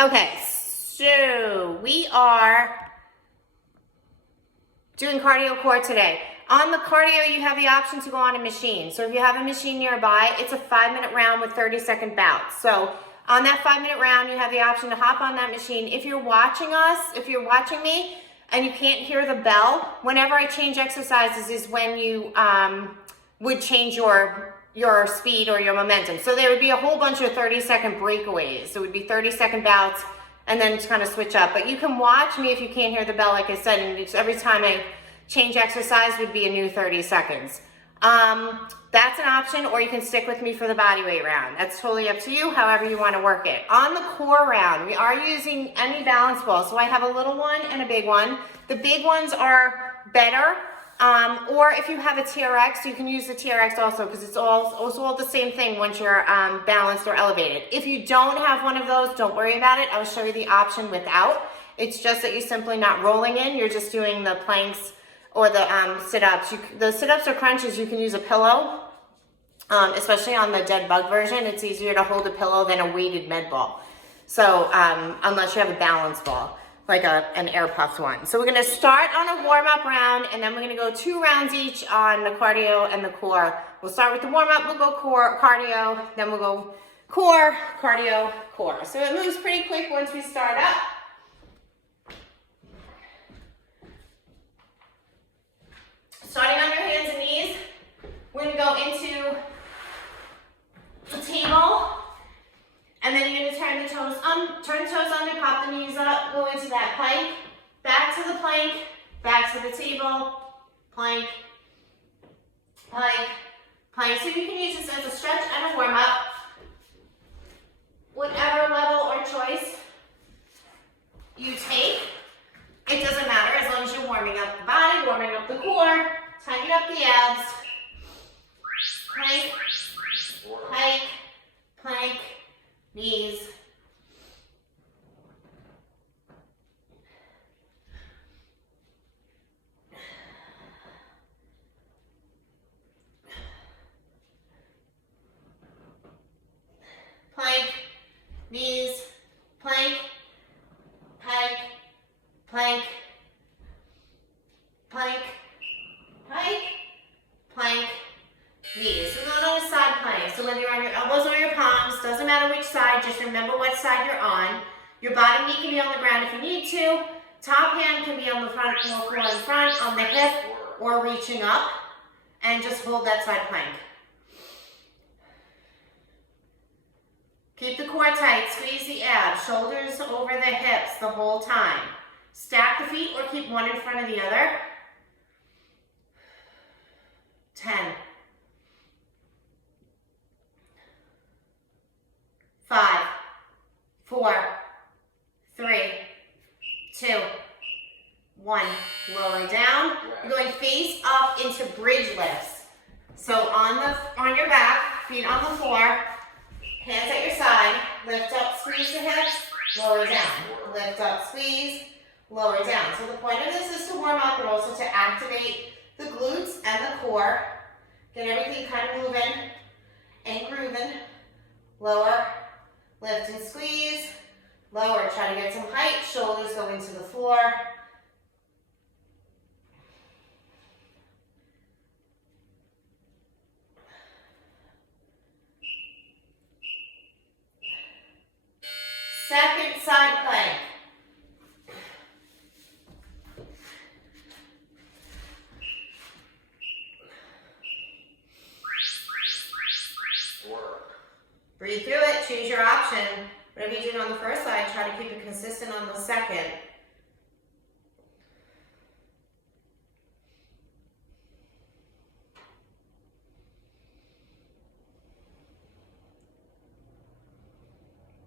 Okay, so we are doing cardio core today. On the cardio, you have the option to go on a machine. So if you have a machine nearby, it's a 5-minute round with 30-second bouts. So on that 5-minute round, you have the option to hop on that machine. If you're watching me, and you can't hear the bell, whenever I change exercises is when you would change your speed or your momentum. So there would be a whole bunch of 30-second breakaways. So it would be 30-second bouts and then just kind of switch up. But you can watch me if you can't hear the bell, like I said, and it's every time I change exercise would be a new 30 seconds. That's an option, or you can stick with me for the body weight round. That's totally up to you, however you want to work it. On the core round, we are using any balance ball. So I have a little one and a big one. The big ones are better, or if you have a TRX, you can use the TRX also, because it's all the same thing once you're balanced or elevated. If you don't have one of those, don't worry about it. I'll show you the option without. It's just that you're simply not rolling in, you're just doing the planks or the sit-ups. The sit-ups or crunches, you can use a pillow, especially on the dead bug version. It's easier to hold a pillow than a weighted med ball. So unless you have a balance ball, like an air puffed one. So we're gonna start on a warm-up round, and then we're gonna go 2 rounds each on the cardio and the core. We'll start with the warm-up, we'll go core, cardio, then we'll go core, cardio, core. So it moves pretty quick once we start up. Starting on your hands and knees, we're gonna go into the table, and then you're gonna turn the toes under, pop the knees up, go into that plank, back to the plank, back to the table, plank, plank, plank. So you can use this as a stretch and a warm up, whatever level or choice you take. It doesn't matter as long as you're warming up the body, warming up the core, tighten up the abs. Plank, plank, plank, knees. Plank, knees, plank, plank, plank, plank, plank, plank, knees. So we're going on a side plank. So whether you're on your elbows or your palms, doesn't matter which side, just remember what side you're on. Your bottom knee can be on the ground if you need to. Top hand can be on the front, more floor in front, on the hip, or reaching up. And just hold that side plank. Keep the core tight, squeeze the abs, shoulders over the hips the whole time. Stack the feet or keep one in front of the other. 10. 5, 4, 3, 2, 1. Lower down. We're going face up into bridge lifts. So on your back, feet on the floor, hands at your side, lift up, squeeze the hips, lower down. Lift up, squeeze, lower down. So the point of this is to warm up, but also to activate the glutes and the core. Get everything kind of moving and grooving. Lower, lift and squeeze, lower. Try to get some height, shoulders go into the floor. Second side plank. Breathe through it, choose your option. Whatever you do on the first side, try to keep it consistent on the second.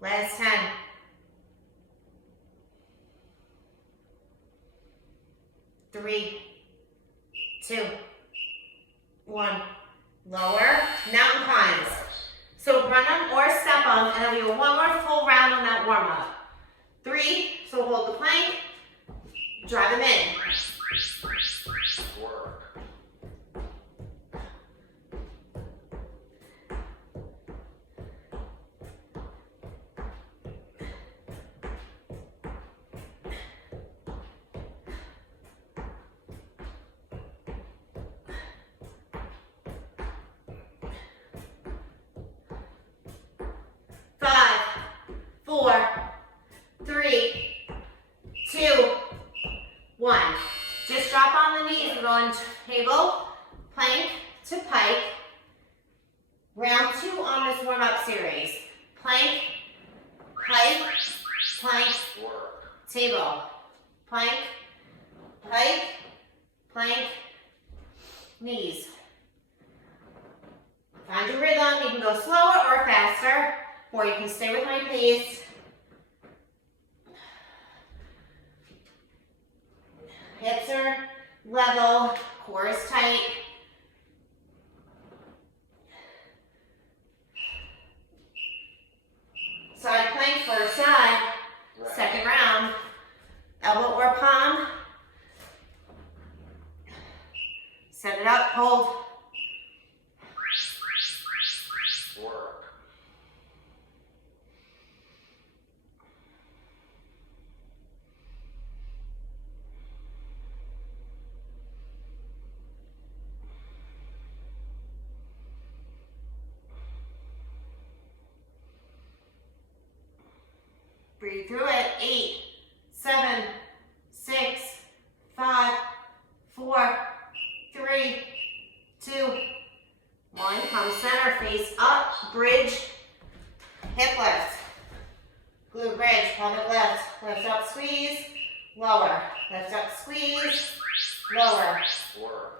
Last 10. 3, 2, 1. Lower, mountain climbs. So run them or step them, and then we do one more full round on that warm up. 3, so hold the plank, drive them in. 4, 3, 2, 1. Just drop on the knees. We're going table, plank to pike. Round 2 on this warm-up series. Plank, pike, plank, table. Plank, pike, plank, knees. Find your rhythm. You can go slower or faster, or you can stay with my pace. Hips are level, core is tight. Side plank, first side. Second round. Elbow or palm. Set it up, hold. Work. Breathe through it. 8, 7, 6, 5, 4, 3, 2, 1. Come center, face up, bridge, hip lift. Glute bridge, pelvic lift. Lift up, squeeze, lower. Lift up, squeeze, lower. Work.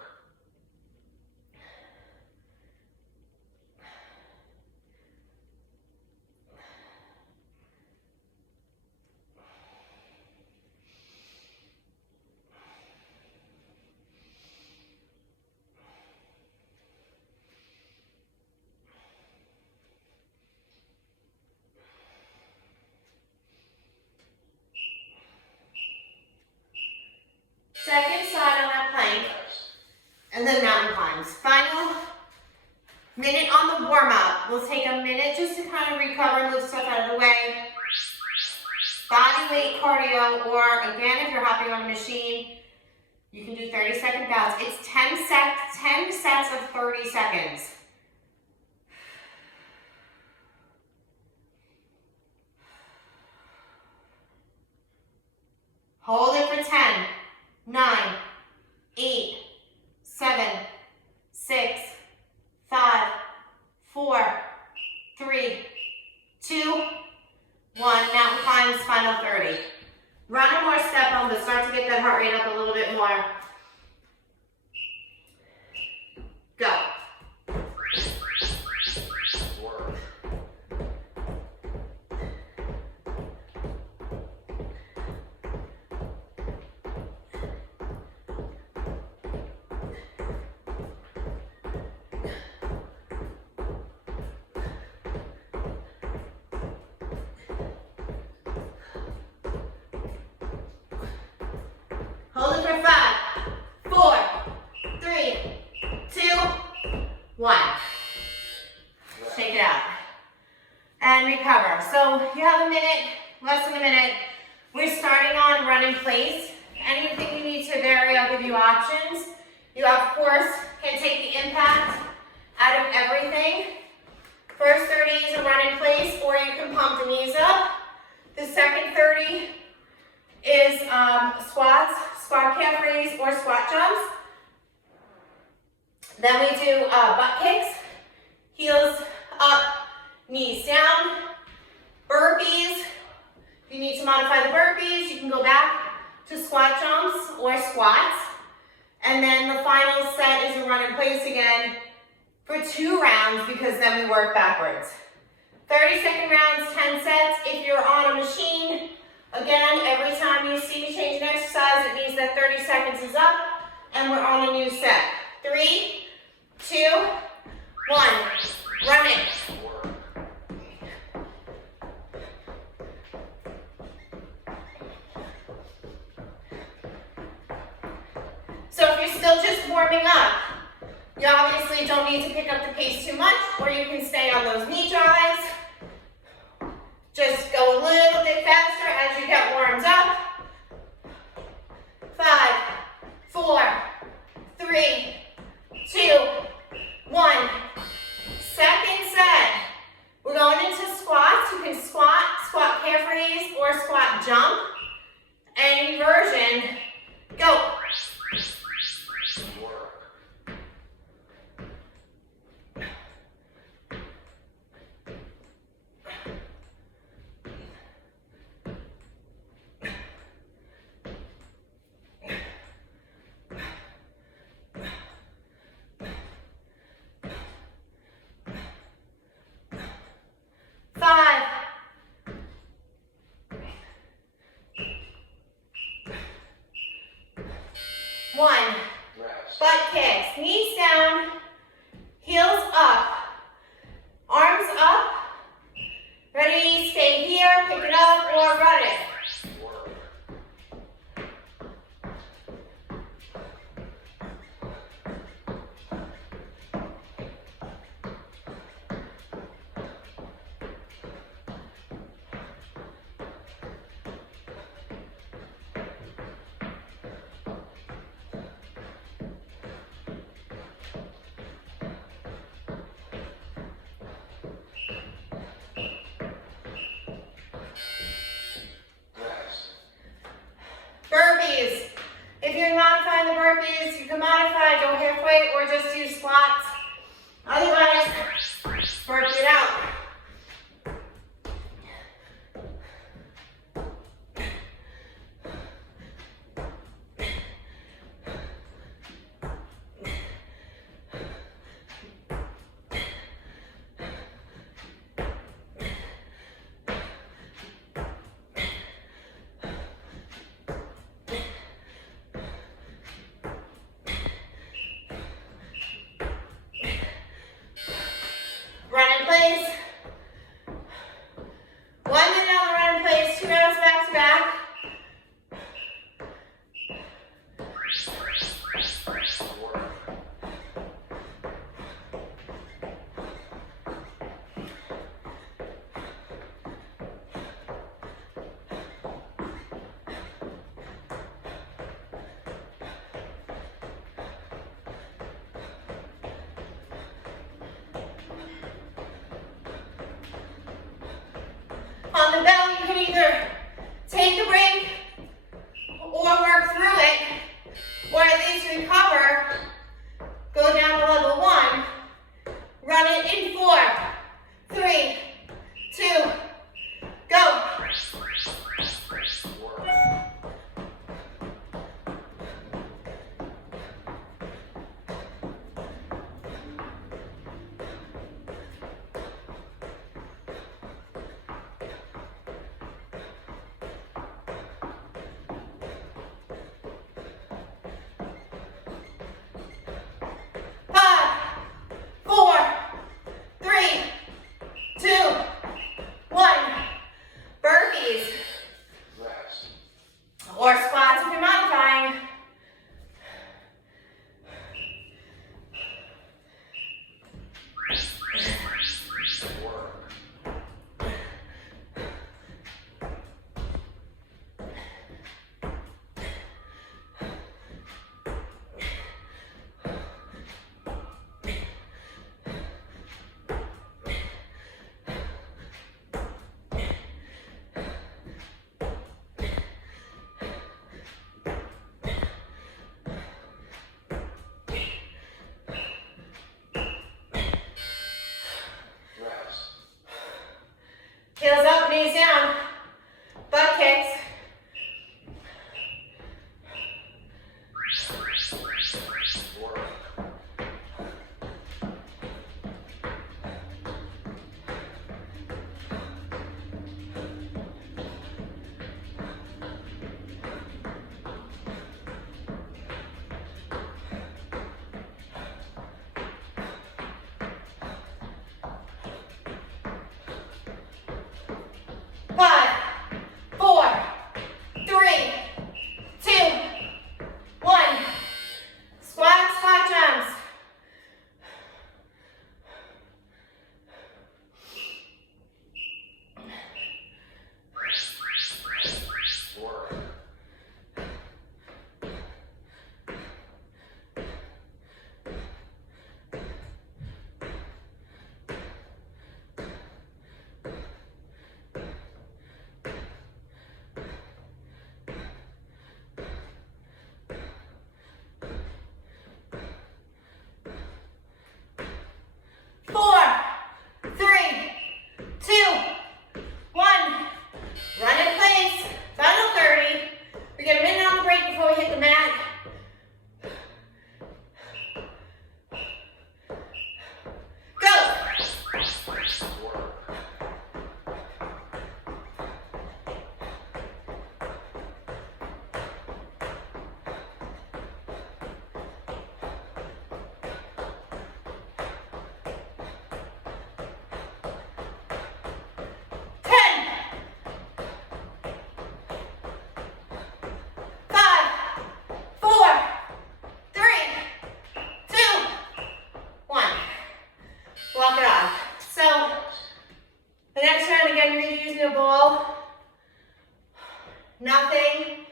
Second side on that plank, and then mountain climbs. Final minute on the warm-up. We'll take a minute just to kind of recover, move stuff out of the way. Body weight cardio, or again, if you're hopping on a machine, you can do 30-second bouts. It's 10 sets of 30 seconds. Hold it for 10. 9, 8, 7, 6, 5, 4, 3, 2, 1. Mountain climbs, final 30. Run or more step on, but start to get that heart rate up a little bit more. Go. Hold it for 5, 4, 3, 2, 1. Shake it out. And recover. So you have a minute, less than a minute. We're starting on run in place. Anything you need to vary, I'll give you options. You, of course, can take the impact out of everything. First 30 is a run in place, or you can pump the knees up. The second 30 is squats, squat calf raise, or squat jumps. Then we do butt kicks, heels up, knees down, burpees. If you need to modify the burpees, you can go back to squat jumps or squats. And then the final set is a run in place again for 2 rounds, because then we work backwards. 30-second rounds, 10 sets. If you're on a machine, again, every time you see me change an exercise, it means that 30 seconds is up and we're on a new set. 3, 2, 1. Run it. So if you're still just warming up, you obviously don't need to pick up the pace too much, or you can stay on those knee drives. Just go a little bit faster as you get warmed up. 5, 4, 3, 2, 1. Second set. We're going into squats. You can squat, squat calf 1. Rest. Butt kicks. Knees down. Heels up. Arms up. Ready? Stay here. Pick it up or run it. Work. Rest. Burpees. If you're modifying the burpees, you can modify, go halfway, or just do squats. Otherwise, burp it out. Run in place. 1 minute on the run in place, 2 rounds back to back. Work. On the bell, you can either take the break or work through it, or at least recover. Go down to level 1. Run it in 4, 3, 2, go. Work. Heels up, knees down. Butt kicks. Work. nothing.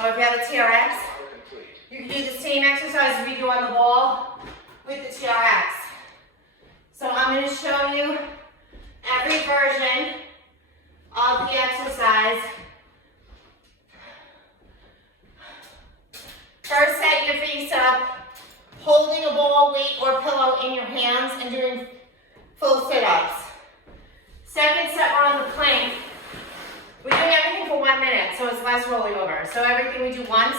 Or if you have a TRX, Auto complete. you can do the same exercise we do on the ball with the TRX. So I'm going to show you every version of the exercise. First, set your face up, holding a ball, weight, or pillow in your hands and doing full sit-ups. Second set, we're on the plank. We're doing everything for 1 minute, so it's less rolling over. So everything we do once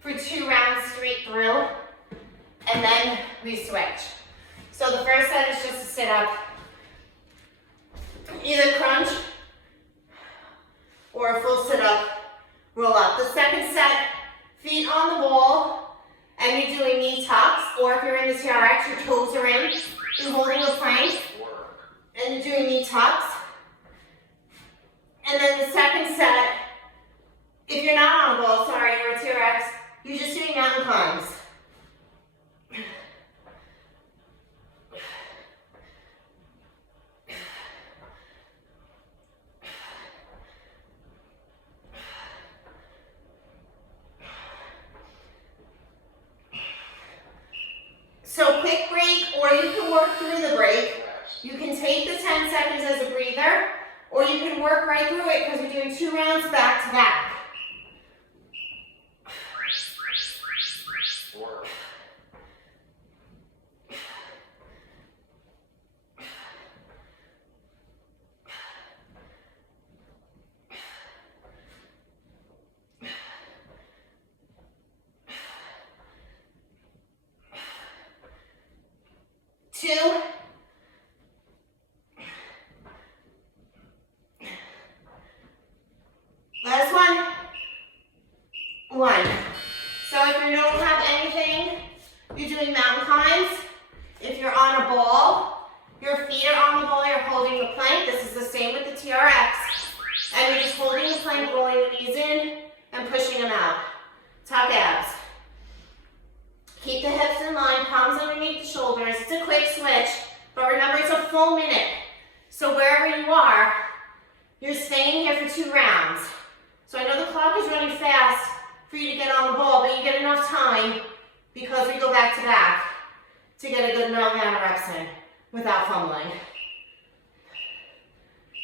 for 2 rounds straight through, and then we switch. So the first set is just a sit-up. Either crunch or a full sit-up, roll up. The second set, feet on the ball, and you're doing knee tucks, or if you're in the TRX, your toes are in, you're holding a plank, and you're doing knee tucks. And then the second set, if you're not on a ball, sorry, or a TRX, you're just doing mountain climbs. So quick break, or you can work through the break. You can take the 10 seconds as a breather, or you can work right through it because you're doing 2 rounds back to back. 4, 2, last one, 1. So if you don't have anything, you're doing mountain climbs. If you're on a ball, your feet are on the ball, you're holding the plank. This is the same with the TRX. And you're just holding the plank, rolling the knees in, and pushing them out. Tuck abs. Keep the hips in line, palms underneath the shoulders. It's a quick switch, but remember it's a full minute. So wherever you are, you're staying here for 2 rounds. So I know the clock is running fast for you to get on the ball, but you get enough time because we go back to back to get a good amount of reps in without fumbling.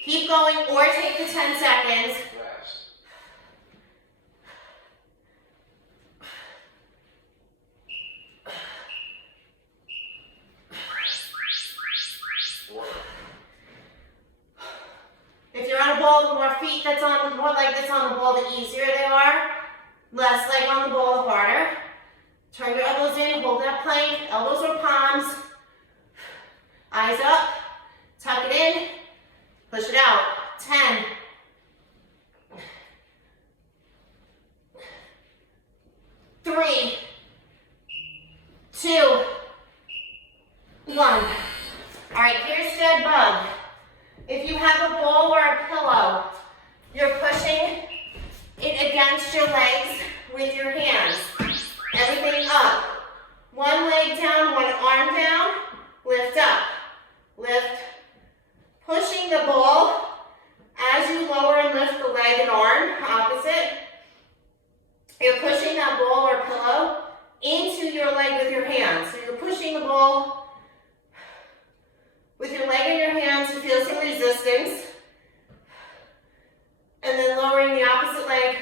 Keep going or take the 10 seconds. rest. 4, If you're on a ball, the more feet that's on, the more leg that's on the ball, the easier they are. Less leg on the ball, the harder. Turn your elbows in, hold that plank, elbows or palms. Eyes up, tuck it in, push it out. 10. 3, 2, 1. All right, here's dead bug. If you have a ball or a pillow, you're pushing it against your legs with your hands. Everything up. 1 leg down, 1 arm down. Lift up. Lift. Pushing the ball as you lower and lift the leg and arm, opposite. You're pushing that ball or pillow into your leg with your hands. So you're pushing the ball with your leg in your hands to feel some resistance. And then lowering the opposite leg,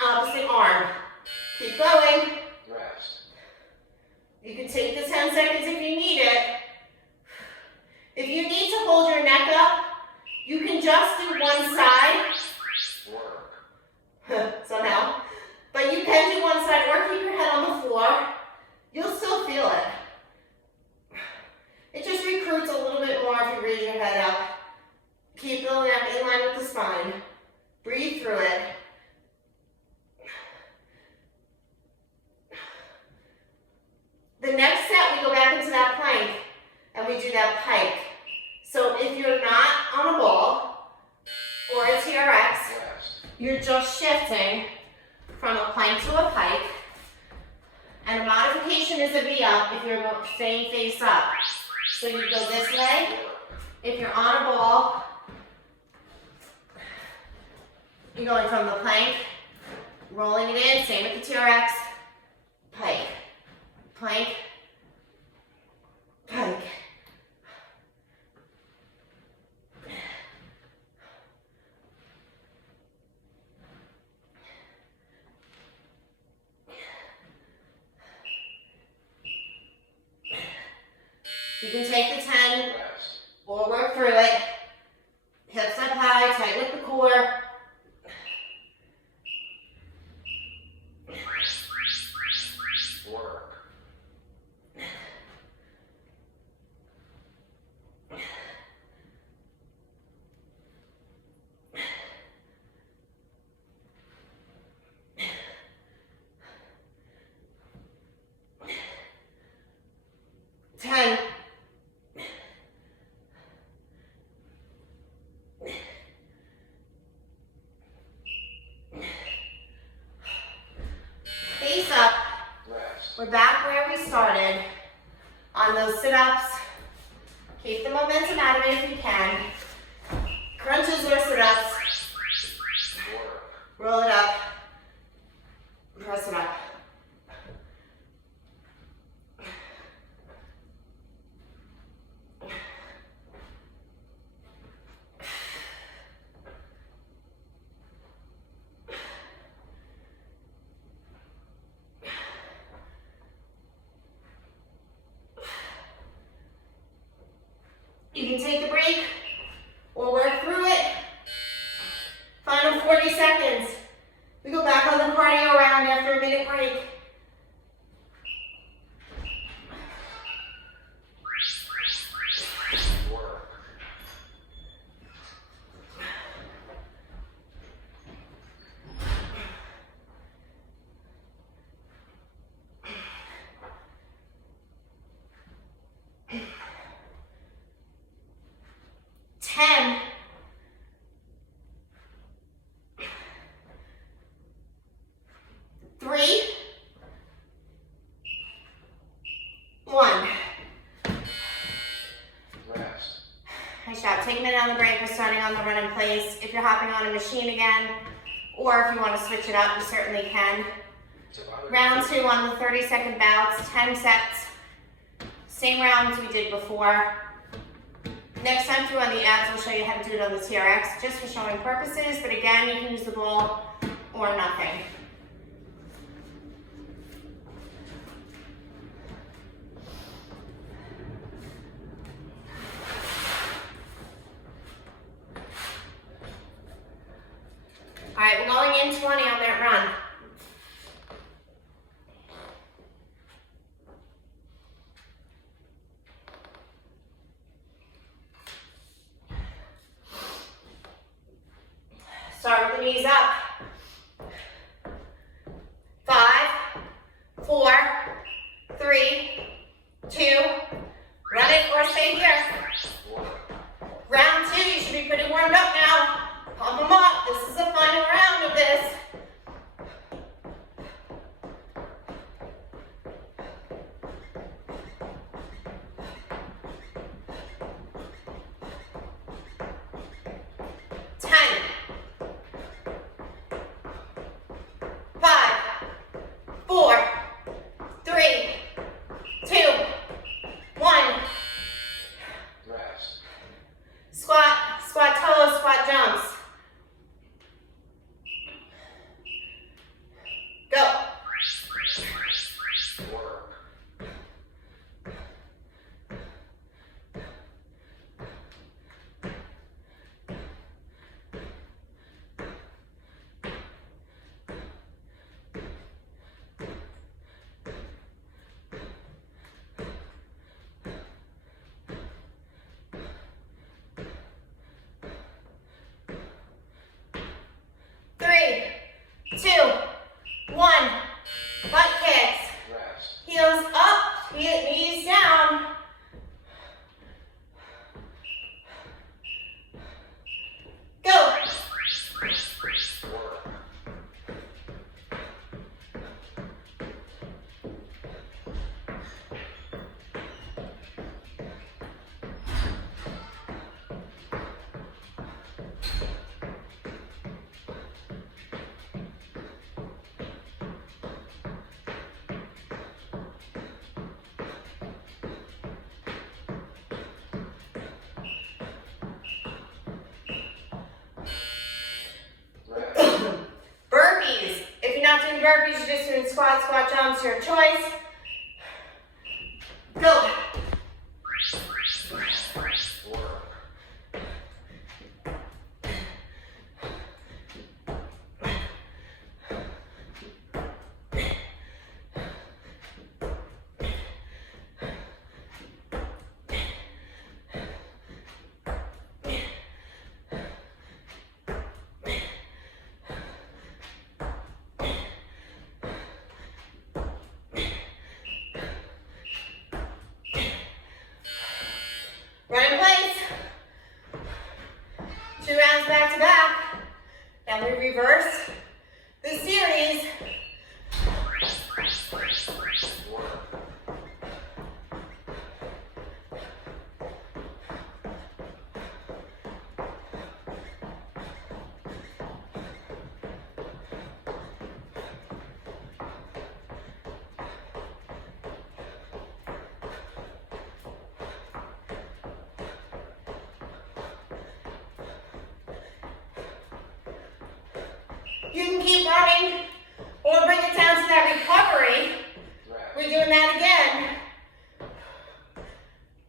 opposite arm. Keep going. rest. You can take the 10 seconds if you need it. If you need to hold your neck up, you can just do one side. Work. Somehow. But you can do one side or keep your head on the floor. You'll still feel it. It just recruits a little bit more if you raise your head up. Keep the neck in line with the spine. Breathe through it. The next set, we go back into that plank and we do that pike. So if you're not on a ball or a TRX, Rest. you're just shifting from a plank to a pike. And a modification is a V-up if you're staying face up. So you go this way. If you're on a ball, You're going from the plank, rolling it in, same with the TRX, plank, plank, plank. You can take the 10 or work through it. Hips up high, tight with the core. Work. Ten. Face up. Rest. We're back where we started on those sit-ups. Keep the momentum out of it if you can. Crunches or sit-ups. Work. Roll it up. Press it up. You can take a break or work through it. Final 40 seconds. We go back on the cardio round after a minute break. Work. Ten. 3, 1. Rest. Nice job. Take a minute on the break. We're starting on the run in place. If you're hopping on a machine again, or if you want to switch it up, you certainly can. Round 2 on the 30-second bouts, 10 sets. Same rounds we did before. Next time through on the abs, we'll show you how to do it on the TRX, just for showing purposes, but again, you can use the ball or nothing. All right, we're going in 20 on that run. Start with the knees up. 5, 4, 3, 2, run it or stay here. Round 2, you should be pretty warmed up now. Pump them up. This is the final round of this. Squat toes, squat jumps. Go. Work. Three, 2, 1. Butt kicks. Rest. Heels up, knees down. Go. Work. squat, squat jumps, your choice. Go. Run in place. 2 rounds back to back. Then we reverse the series. You can keep running or bring it down to that recovery. We're doing that again.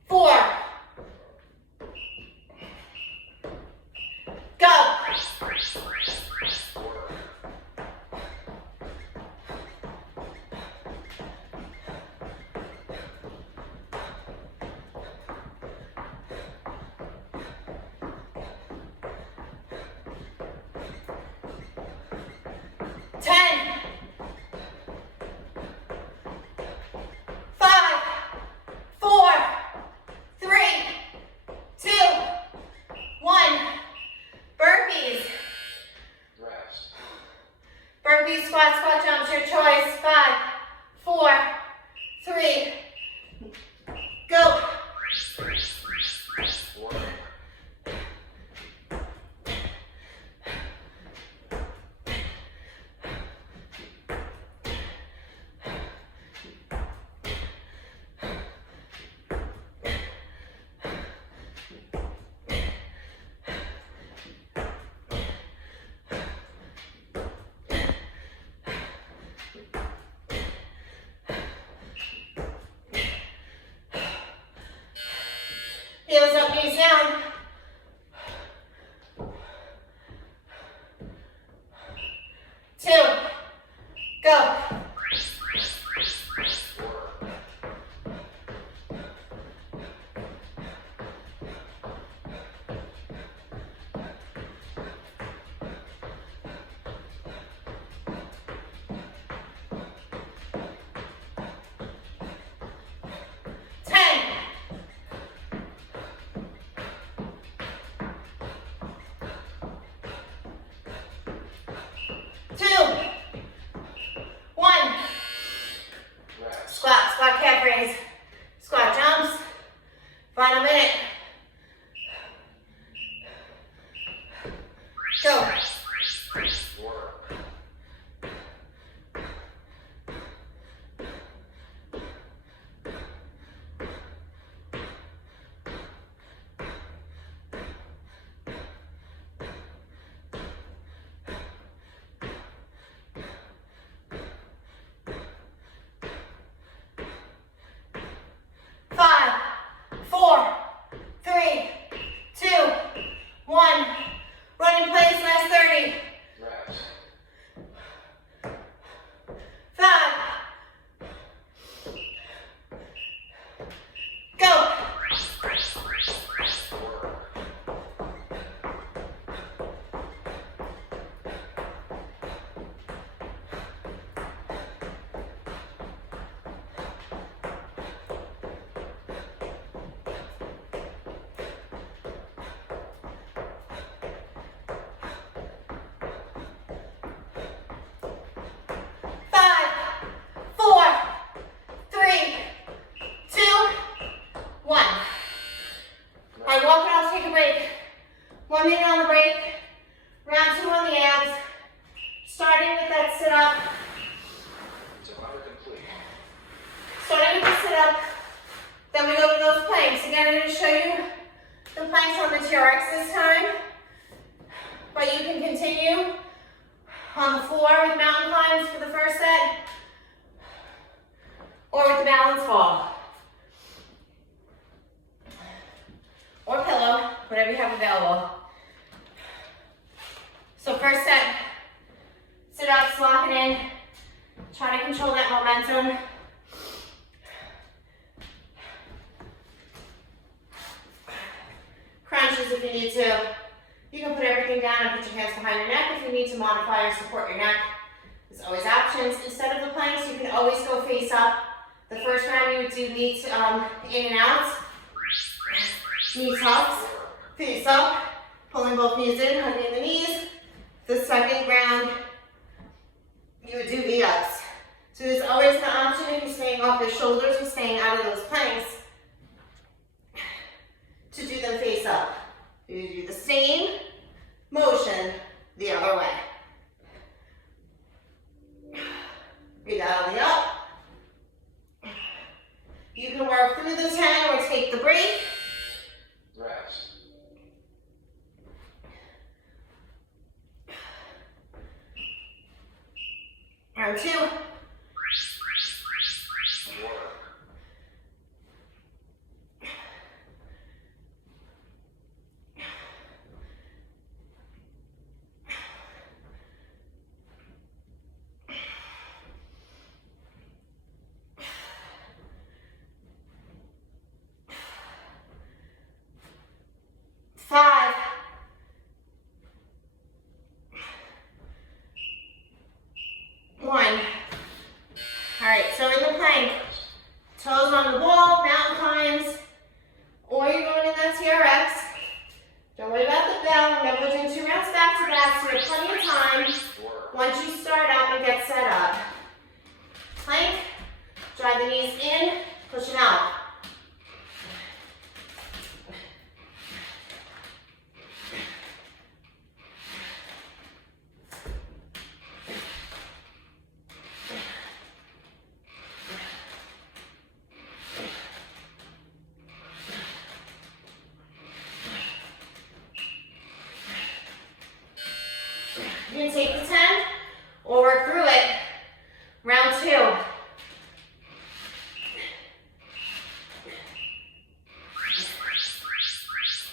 4. Go. 10. 5, 4, 3, 2, 1. Burpees. Rest. Burpees, squat, squat jumps, your choice. 5, 4, 3, go. 4. Heels up, knees down. 2, go. 10. 2, 1. Rest. Squat, squat calf raise, squat jumps. Final minute. Go. 4. 5, 4, 3, 2, 1. Run in place, last 30. Rest. 5. Go. 4. 5, 4, 3, 2, 1. All right, walk it off, take a break. 1 minute on the break. Round 2 on the abs. Starting with that sit up. Until ever complete. Starting with the sit up. Then we go to those planks. Again, I'm going to show you the planks on the TRX this time. But you can continue on the floor with mountain climbs for the first set. or with the balance ball. Or pillow, whatever you have available. So first set, sit up, lock it in. Try to control that momentum. Crunches if you need to. You can put everything down and put your hands behind your neck if you need to modify or support your neck. There's always options. Instead of the planks, you can always go face up. The first round you would do knees in and out. Knee tucks, face up, pulling both knees in, hugging the knees. The second round, you would do V-ups. So there's always an option if you're staying off your shoulders or staying out of those planks to do them face up. You do the same motion the other way. Breathe out on the up. You can work through the 10 or take the break. Rest. Round 2. Work. 5. 1. All right, so in the plank, toes on the wall, mountain climbs, or you're going in that TRX. Don't worry about the bell. Remember, we're doing 2 rounds back to back, so you have plenty of time once you start up and get set up. Plank, drive the knees in, push it out. You can take the 10 or work through it. Round 2.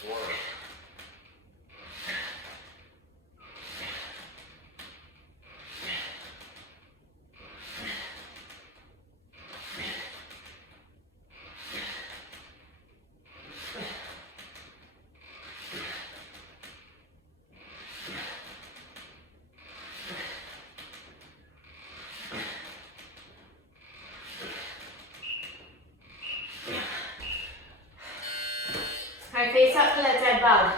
Work. All right, face up for that dead bug.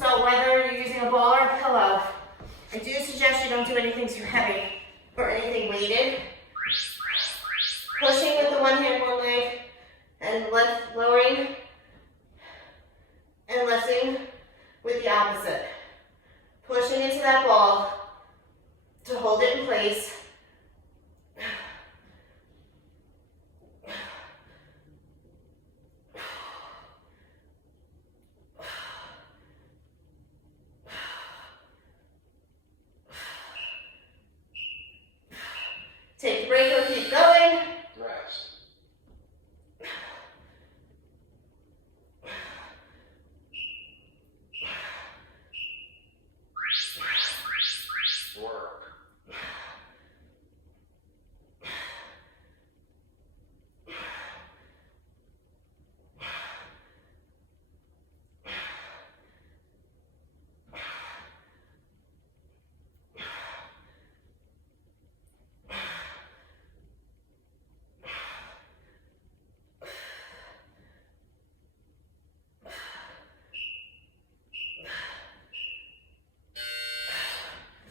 So whether you're using a ball or a pillow, I do suggest you don't do anything too heavy or anything weighted. Pushing with the one hand, one leg, and lowering and lifting with the opposite. Pushing into that ball to hold it in place. Take a break or keep going. Rest. Work.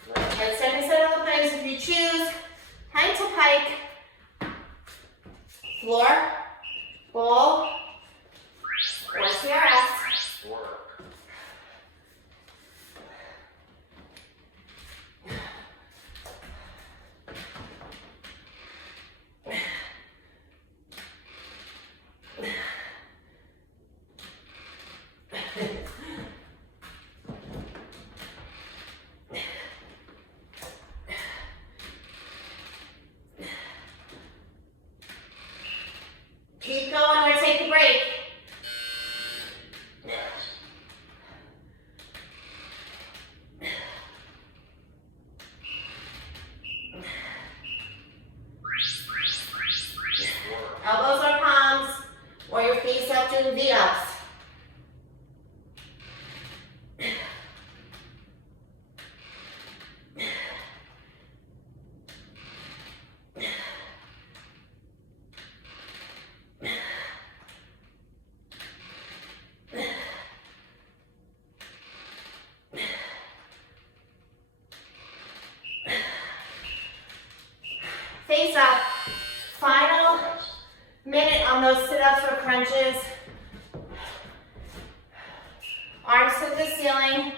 Alright, second set of the planks if you choose. Plank to pike. Floor, ball, or TRX. Work. crunches. Arms to the ceiling,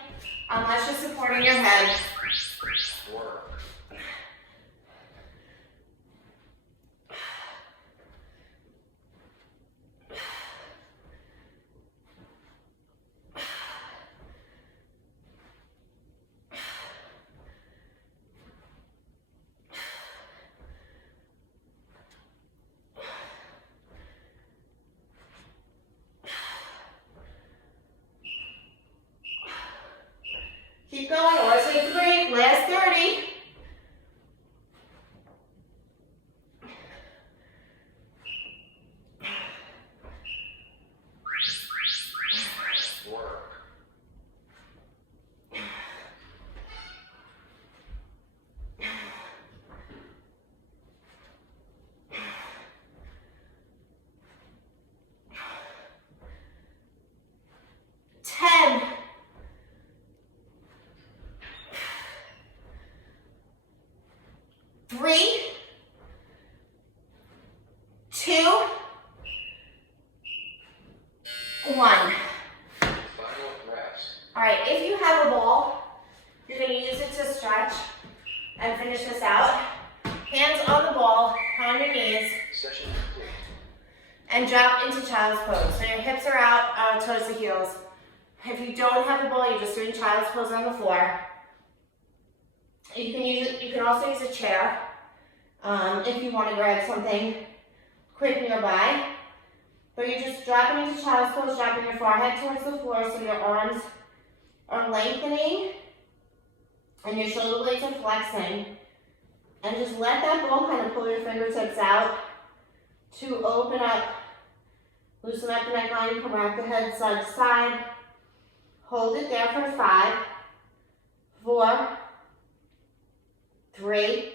unless you're supporting your head. Work. Keep going, or take a break, last 30. Work. 10. 3, 2, 1. Final reps. All right, if you have a ball, you're going to use it to stretch and finish this out. Hands on the ball, on your knees, Session complete. and drop into child's pose. So your hips are out towards the heels. If you don't have a ball, you're just doing child's pose on the floor. You can use it. You can also use a chair if you want to grab something quick nearby. But you're just dropping into child's pose, dropping your forehead towards the floor so your arms are lengthening and your shoulder blades are flexing. And just let that ball kind of pull your fingertips out to open up, loosen up the neckline, come back the head side to side. Hold it there for 5, 4, 3,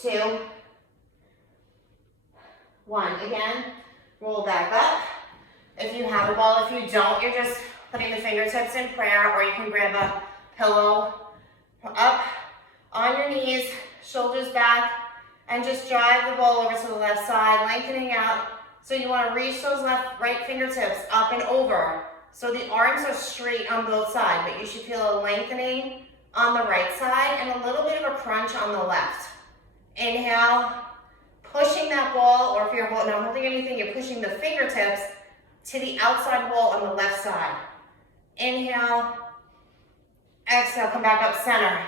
2, 1. Again, roll back up. If you have a ball, if you don't, you're just putting the fingertips in prayer, or you can grab a pillow up on your knees, shoulders back, and just drive the ball over to the left side, lengthening out. So you want to reach those right fingertips up and over. So the arms are straight on both sides, but you should feel a lengthening on the right side and a little bit of a crunch on the left. Inhale, pushing that ball, or if you're not holding anything, you're pushing the fingertips to the outside wall on the left side. Inhale, exhale, come back up center.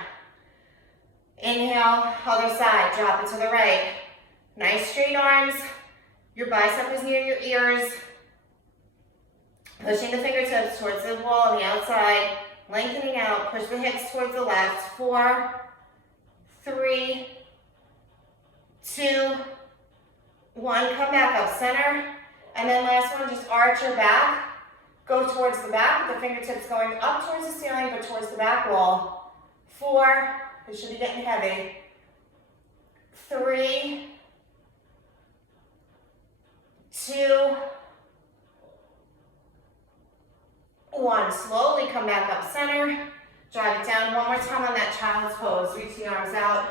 Inhale, other side, drop it to the right. Nice straight arms. Your bicep is near your ears. Pushing the fingertips towards the wall on the outside, lengthening out, push the hips towards the left. 4, 3, 2, 1, come back up center. And then last one, just arch your back. Go towards the back with the fingertips going up towards the ceiling, but towards the back wall. 4, it should be getting heavy. 3, 2, 1. Slowly come back up center. Drive it down one more time on that child's pose. Reach the arms out.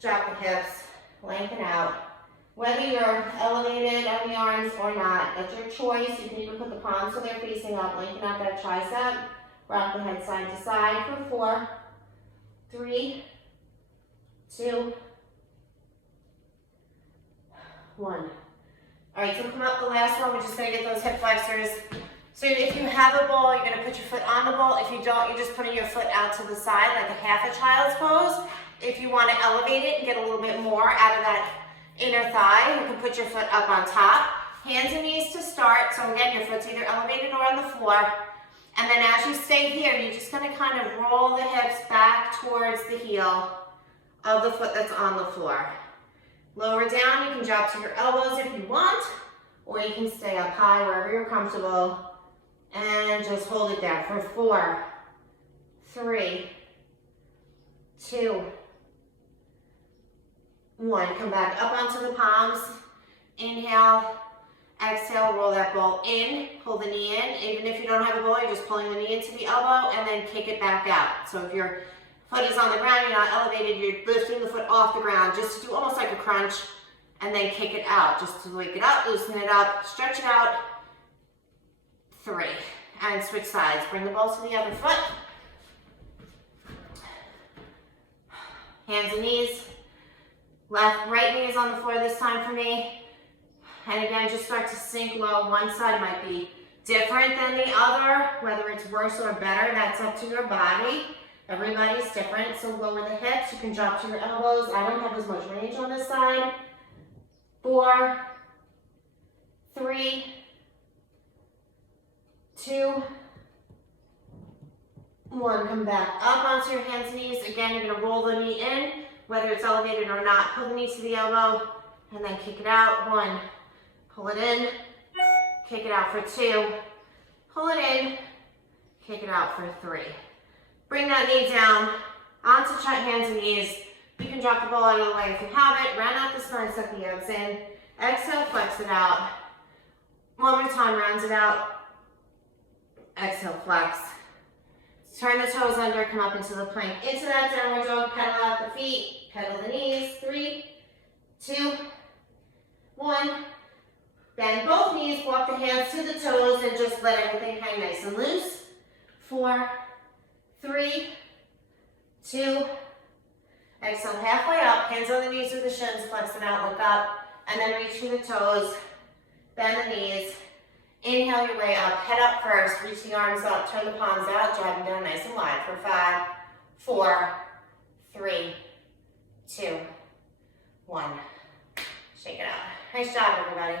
Drop the hips. Lengthen out. Whether you're elevated on the arms or not, that's your choice. You can even put the palms so they're facing up. Lengthen out that tricep. Rock the head side to side for 4, 3, 2, 1. All right, so come up the last one. We're just going to get those hip flexors. So if you have a ball, you're going to put your foot on the ball. If you don't, you're just putting your foot out to the side like a half a child's pose. If you want to elevate it and get a little bit more out of that inner thigh, you can put your foot up on top. Hands and knees to start. So again, your foot's either elevated or on the floor. And then as you stay here, you're just going to kind of roll the hips back towards the heel of the foot that's on the floor. Lower down, you can drop to your elbows if you want, or you can stay up high wherever you're comfortable. And just hold it there for 4, 3, 2, 1. Come back up onto the palms. Inhale, exhale, roll that ball in, pull the knee in. Even if you don't have a ball, you're just pulling the knee into the elbow and then kick it back out. So if your foot is on the ground, you're not elevated, you're lifting the foot off the ground just to do almost like a crunch and then kick it out, just to wake it up, loosen it up, stretch it out. 3, and switch sides. Bring the ball to the other foot. Hands and knees. Right knee is on the floor this time for me. And again, just start to sink low. One side might be different than the other, whether it's worse or better, that's up to your body. Everybody's different, so lower the hips. You can drop to your elbows. I don't have as much range on this side. 4, 3, 2, 1. Come back up onto your hands and knees. Again, you're going to roll the knee in, whether it's elevated or not. Pull the knee to the elbow, and then kick it out. 1, pull it in, kick it out for 2, pull it in, kick it out for 3. Bring that knee down onto hands and knees. You can drop the ball out of the way if you have it. Round out the spine, suck the abs in. Exhale, flex it out. One more time, round it out. Exhale, flex. Turn the toes under, come up into the plank. Into that downward dog, pedal out the feet, pedal the knees. 3, 2, 1. Bend both knees, walk the hands to the toes, and just let everything hang nice and loose. 4, 3, 2. Exhale, halfway up, hands on the knees or the shins, flex it out, look up, and then reach for the toes, bend the knees. Inhale your way up, head up first, reach the arms up, turn the palms out, drive them down nice and wide for 5, 4, 3, 2, 1. Shake it out. Nice job, everybody.